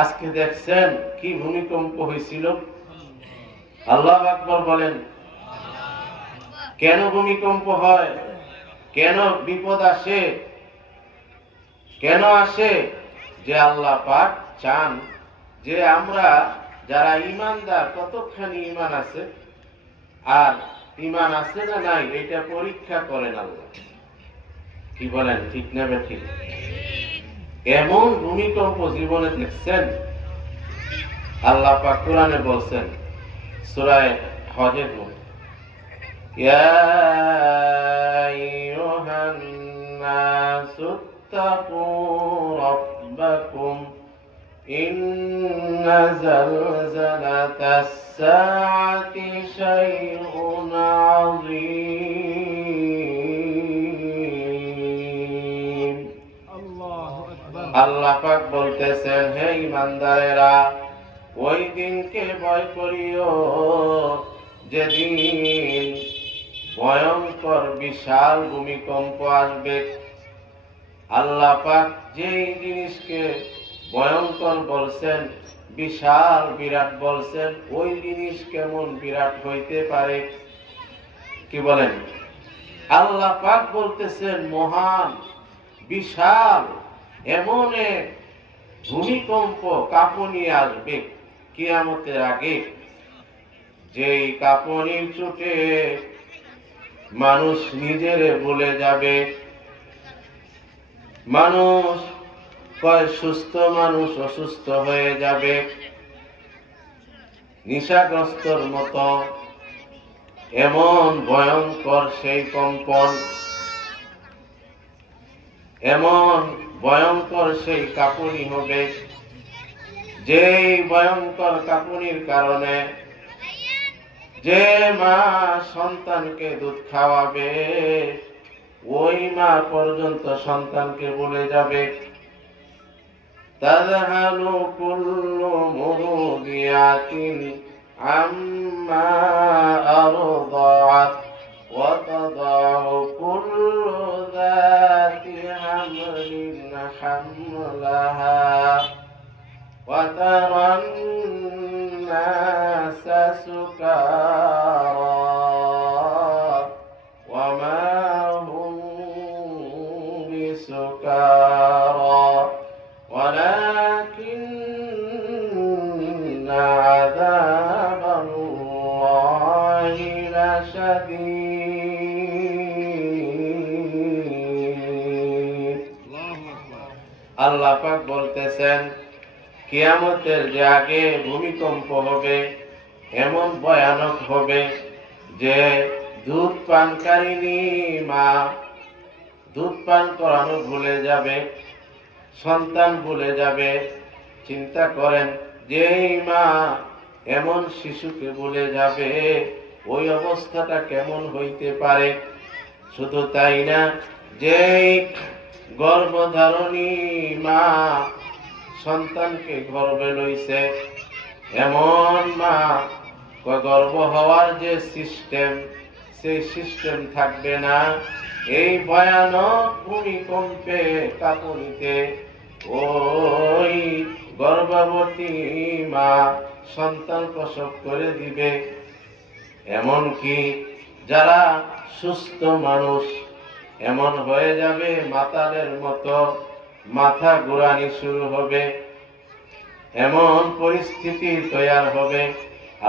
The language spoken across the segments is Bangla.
আজকে দেখছেন কি ভূমিকম্প হয়েছিল। আল্লাহু আকবার বলেন। কেন ভূমিকম্প হয়, কেন বিপদ আসে, কেন আসে? যে আল্লাহ পাক চান যে আমরা যারা ঈমানদার, কতখানি ঈমান আছে আর ঈমান আছে না নাই এটা পরীক্ষা করেন আল্লাহ। কি বলেন, ঠিক না ঠিক? এমন ভূমিকম্প জীবনে দেখছেন? আল্লাহ পাক কোরআনে বলছেন সূরা হজের মধ্যে, ইয়া আইয়ুহান নাসু তাকু রাব্বাকুম ইন্না জালজালাতাস সাআতি শাইউন আযীম। আল্লাহ পাক বলতেছেন, হে ঈমানদারেরা, ওই দিনকে ভয় করিও যেদিন ভয়ঙ্কর বিশাল ভূমিকম্প আসবে। আল্লাহ পাক যেই জিনিসকে ভয়ঙ্কর বলছেন, বিশাল বিরাট বলছেন, ওই জিনিস কেমন বিরাট হইতে পারে? কি বলেন? আল্লাহ পাক বলতেছেন মহান, বিশাল এমন এক ভূমিকম্প কাঁপুনি আসবে কিয়ামতের আগে, যেই কাঁপুনির চোটে মানুষ নিজেরে ভুলে যাবে। মানুষ কয় সুস্থ মানুষ অসুস্থ হয়ে যাবে, নেশাগ্রস্তর মতো। এমন ভয়ঙ্কর সেই কম্পন, এমন ভয়ঙ্কর সেই কাঁপুনি হবে, যেই ভয়ঙ্কর কাঁপুনির কারণে যে মা সন্তানকে দুধ খাওয়াবে, ওই মা পর্যন্ত সন্তানকে বলে যাবে। তাযহালু কুল্লু মুরদিয়াতিন আম্মা আরদাআত ওয়া তাদাউ কুল্লু যাতি হামলিন হামলাহা ওয়া তারান নাসা সুকারা ওয়া মা হুম বিসুকারা ওয়ালাকিন্না আযাবাল্লাহি লাশাদীদ। আল্লাহ পাক বলতেছেন কিয়ামতের যে আগে ভূমিকম্প হবে, এমন ভয়ানক হবে যে দুধ পানকারিনী মা দুধ পান করানো ভুলে যাবে, সন্তান ভুলে যাবে। চিন্তা করেন, যেই মা এমন শিশুকে ভুলে যাবে, ওই অবস্থাটা কেমন হইতে পারে? শুধু তাই না, যেই গর্ভধারণী মা সন্তানকে গর্ভে লইছে, এমন মা গর্ভ হওয়ার যে সিস্টেম, সেই সিস্টেম থাকবে না। এই ভয়ানক ভূমিকম্পে কাঁপুনিতে ওই গর্ভবতী মা সন্তান প্রসব করে দিবে। এমনকি যারা সুস্থ মানুষ এমন হয়ে যাবে, মাতালের মতো মাথা ঘুরানি শুরু হবে, এমন পরিস্থিতি তৈরি হবে।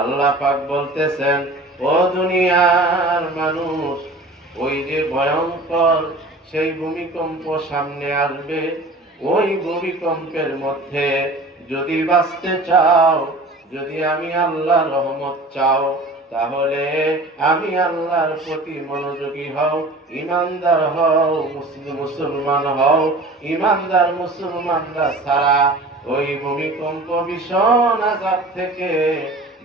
আল্লাহ পাক বলতেছেন, ও দুনিয়ার মানুষ, ওই যে ভয়ঙ্কর সেই ভূমিকম্প সামনে আসবে, ওই ভূমিকম্পের মধ্যে যদি বাঁচতে চাও, যদি আমি আল্লাহর রহমত চাও, তাহলে আমি আল্লাহর প্রতি মনোযোগী হও, ঈমানদার হও, মুসলমান হও। ঈমানদার মুসলমানরা ছাড়া ওই ভূমিকম্প ভীষণ আযাব থেকে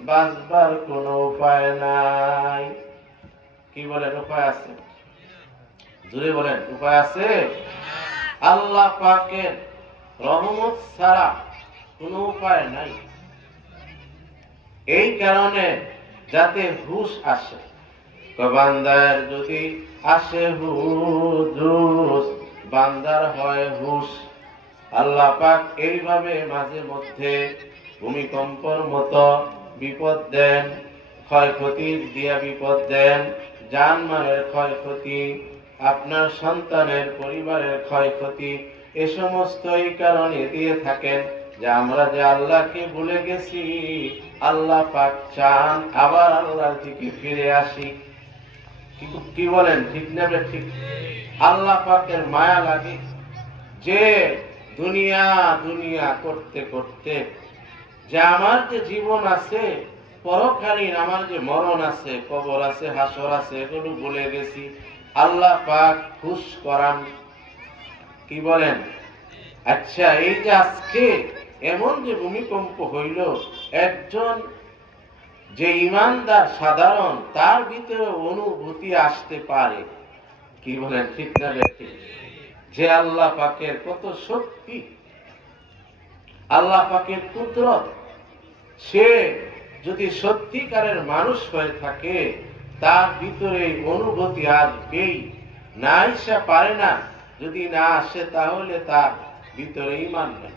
বাঁচবার কোনো উপায় নাই। কি বলেন, উপায় আছে? জোরে বলেন, উপায় আছে? আল্লাহ পাকের রহমত ছাড়া কোনো উপায় নাই। এই কারণে যাতে হুশ আসে, বান্দার যদি আসে হুশ, বান্দার হয় হুশ। আল্লাহ পাক এইভাবে মাঝে মধ্যে ভূমিকম্পর মতো বিপদ দেন, ক্ষয়ক্ষতি দিয়া বিপদ দেন, জানমালের ক্ষয়ক্ষতি, আপনার সন্তানের পরিবারের ক্ষয়ক্ষতি, এ সমস্ত এই কারণে দিয়ে থাকেন যে আমরা যে আল্লাহকে ভুলে গেছি। আল্লাহ পাক চান আবার আল্লাহর দিকে ফিরে আসি। কি বলেন, ঠিক না ঠিক? আল্লাহ পাকের মায়া লাগে যে দুনিয়া দুনিয়া করতে করতে যে আমার যে জীবন আছে পরকালীন, আমার যে মরণ আছে, কবর আছে, হাসর আছে, এগুলো ভুলে গেছি। আল্লাহ পাক খুশ করান। কি বলেন? আচ্ছা, এই যে আজকে এমন যে ভূমিকম্প হইল, একজন যে ইমানদার সাধারণ তার ভিতরে অনুভূতি আসতে পারে। কি বলেন, ঠিক না ঠিক? যে আল্লাহ পাকের কত শক্তি, আল্লাহ পাকের কুদরত, সে যদি সত্যিকারের মানুষ হয়ে থাকে তার ভিতরে অনুভূতি আসবেই। না আসা পারে না, যদি না আসে তাহলে তার ভিতরে ঈমান নেই।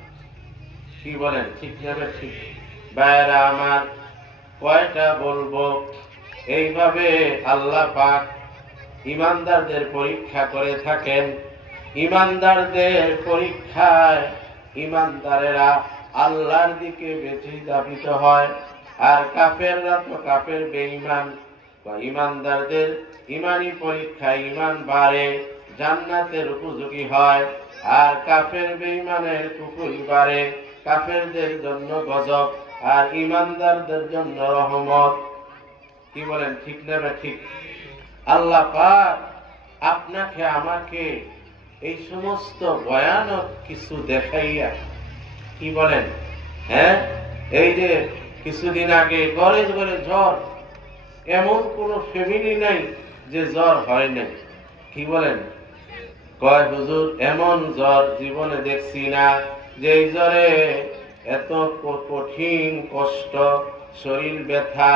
কি বলেন, ঠিক না ঠিক? ভাইরা আমার, কয়টা বলবো, এইভাবে আল্লাহ পাক ঈমানদারদের পরীক্ষা করে থাকেন। ঈমানদারদের পরীক্ষায় ঈমানদারেরা আল্লাহর দিকে বেশি ধাবিত হয়, আর কাফেররা তো কাফের বেঈমান। ঈমানদারদের ঈমানি পরীক্ষায় ঈমান বাড়ে, জান্নাতের উপযোগী হয়, আর কাফের বেঈমানের কুফরি বাড়ে, কাফেরদের জন্য গজব আর ঈমানদারদের জন্য রহমত। কি বলেন, ঠিক না ঠিক? আল্লাহ পাক আপনাকে আমাকে এই সমস্ত ভয়ানক কিছু দেখাইয়া, কি বলেন, হ্যাঁ, এই যে কিছুদিন আগে ঘরে ঘরে জ্বর, এমন কোন ফ্যামিলি নাই যে জ্বর হয় নাই। কি বলেন? কয় হুজুর এমন জ্বর জীবনে দেখছি না, যে এই জ্বরে এত কঠিন কষ্ট, শরীর ব্যথা,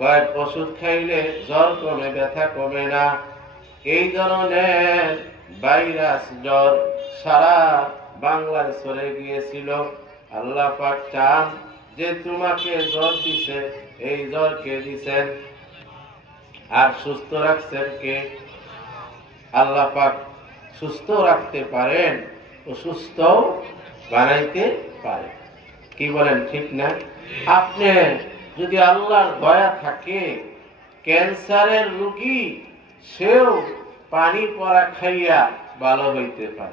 কয়েক ওষুধ খাইলে জ্বর কমে, ব্যথা কমে না। এই ধরনের ভাইরাস জ্বর সারা বাংলায় ছড়ে গিয়েছিল। আল্লাহ পাক চান যে তোমাকে জ্বর দিছে, এই জ্বর কে দিছেন আর সুস্থ রাখছেন কে? আল্লাহ পাক সুস্থ রাখতে পারেন, অসুস্থ বানাইতে পারেন। কি বলেন, ঠিক না? আপনি যদি আল্লাহর দয়া থাকে, ক্যান্সারের রোগী সেও পানি পড়া খাইয়া ভালো হইতে পারে।